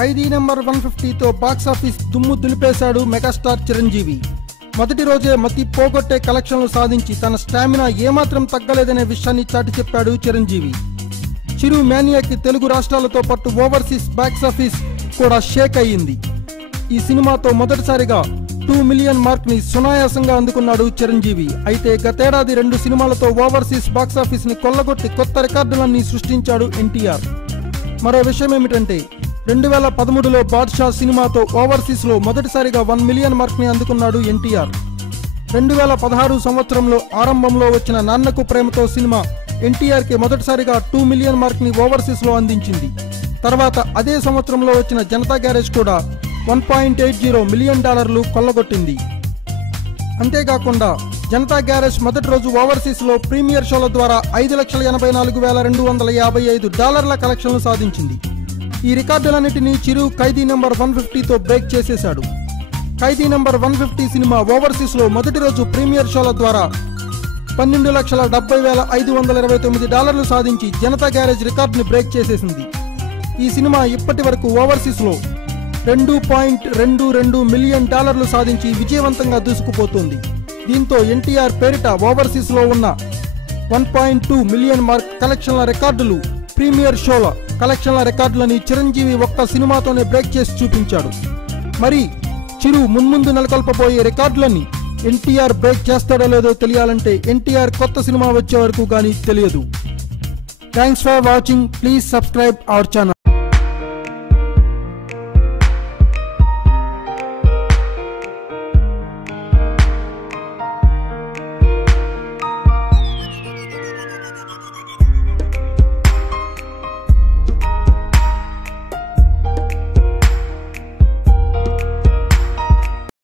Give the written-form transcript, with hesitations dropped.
ఖైదీ number 150తో box office దుమ్ము దులిపేశాడు megastar Chiranjeevi. మొదటి రోజే మతి పోగొట్టే కలెక్షన్లు సాధించి తన స్టామినా ఏమాత్రం తగ్గలేదనే విషయాన్ని చాటి చెప్పాడు చిరంజీవి. చిరు మేనియాకి తెలుగు రాష్ట్రాలతో పాటు ఓవర్సీస్ బాక్సాఫీస్ కూడా షేక్ అయ్యింది. ఈ సినిమాతో మొదటిసారిగా 2 మిలియన్ మార్క్ ని సునాయాసంగా అందుకున్నాడు చిరంజీవి. అయితే గతేడాది 2 సినిమాలతో ఓవర్సీస్ బాక్సాఫీస్ ని కొల్లగొట్టి కొత్త రికార్డులన్నీ సృష్టించాడు ఎన్టీఆర్. మరో విషయం ఏమిటంటే 2013లో బాద్షా సినిమాతో ఓవర్సీస్ లో మొదటిసారిగా 1 మిలియన్ మార్క్ ని అందుకున్నాడు ఎన్టీఆర్. 2016 సంవత్సరంలో ఆరంభంలో వచ్చిన నాన్నకు ప్రేమతో సినిమా ఎన్టీఆర్ కి మొదటిసారిగా 2 మిలియన్ మార్క్ ని ఓవర్సీస్ లో అందించింది. తర్వాత అదే సంవత్సరంలో వచ్చిన జనతా గ్యారేజ్ కూడా $1.80 మిలియన్ కొల్లగొట్టింది. అంతేకాకుండా జనతా గ్యారేజ్ మొదటి రోజు ఓవర్సీస్ లో ప్రీమియర్ షోల ద్వారా $5,84,255 కలెక్షన్లు సాధించింది. ఈ రికార్డులన్నింటినీ చిరు ఖైదీ నెంబర్ 150తో బ్రేక్ చేసేశాడు. ఖైదీ నెంబర్ 150 సినిమా ఓవర్సీస్ లో మొదటి రోజు ప్రీమియర్ షోల ద్వారా $12,70,529 సాధించి జనతా గ్యారేజ్ రికార్డుని బ్రేక్ చేసేసింది. ఈ సినిమా ఇప్పటి వరకు ఓవర్సీస్ లో $2.22 మిలియన్ సాధించి విజయవంతంగా దూసుకుపోతుంది. దీంతో ఎన్టీఆర్ పేరిట ఓవర్సీస్ లో ఉన్న 1.2 మిలియన్ మార్క్ కలెక్షన్ల రికార్డులు, ప్రీమియర్ షోల కలెక్షన్ల రికార్డులని చిరంజీవి ఒక్క సినిమాతోనే బ్రేక్ చేసి చూపించాడు. మరి చిరు మున్ముందు నెలకొల్పబోయే రికార్డులని ఎన్టీఆర్ బ్రేక్ చేస్తాడో లేదో తెలియాలంటే ఎన్టీఆర్ కొత్త సినిమా వచ్చే వరకు కానీ తెలియదు. Thanks for watching. Please subscribe our channel.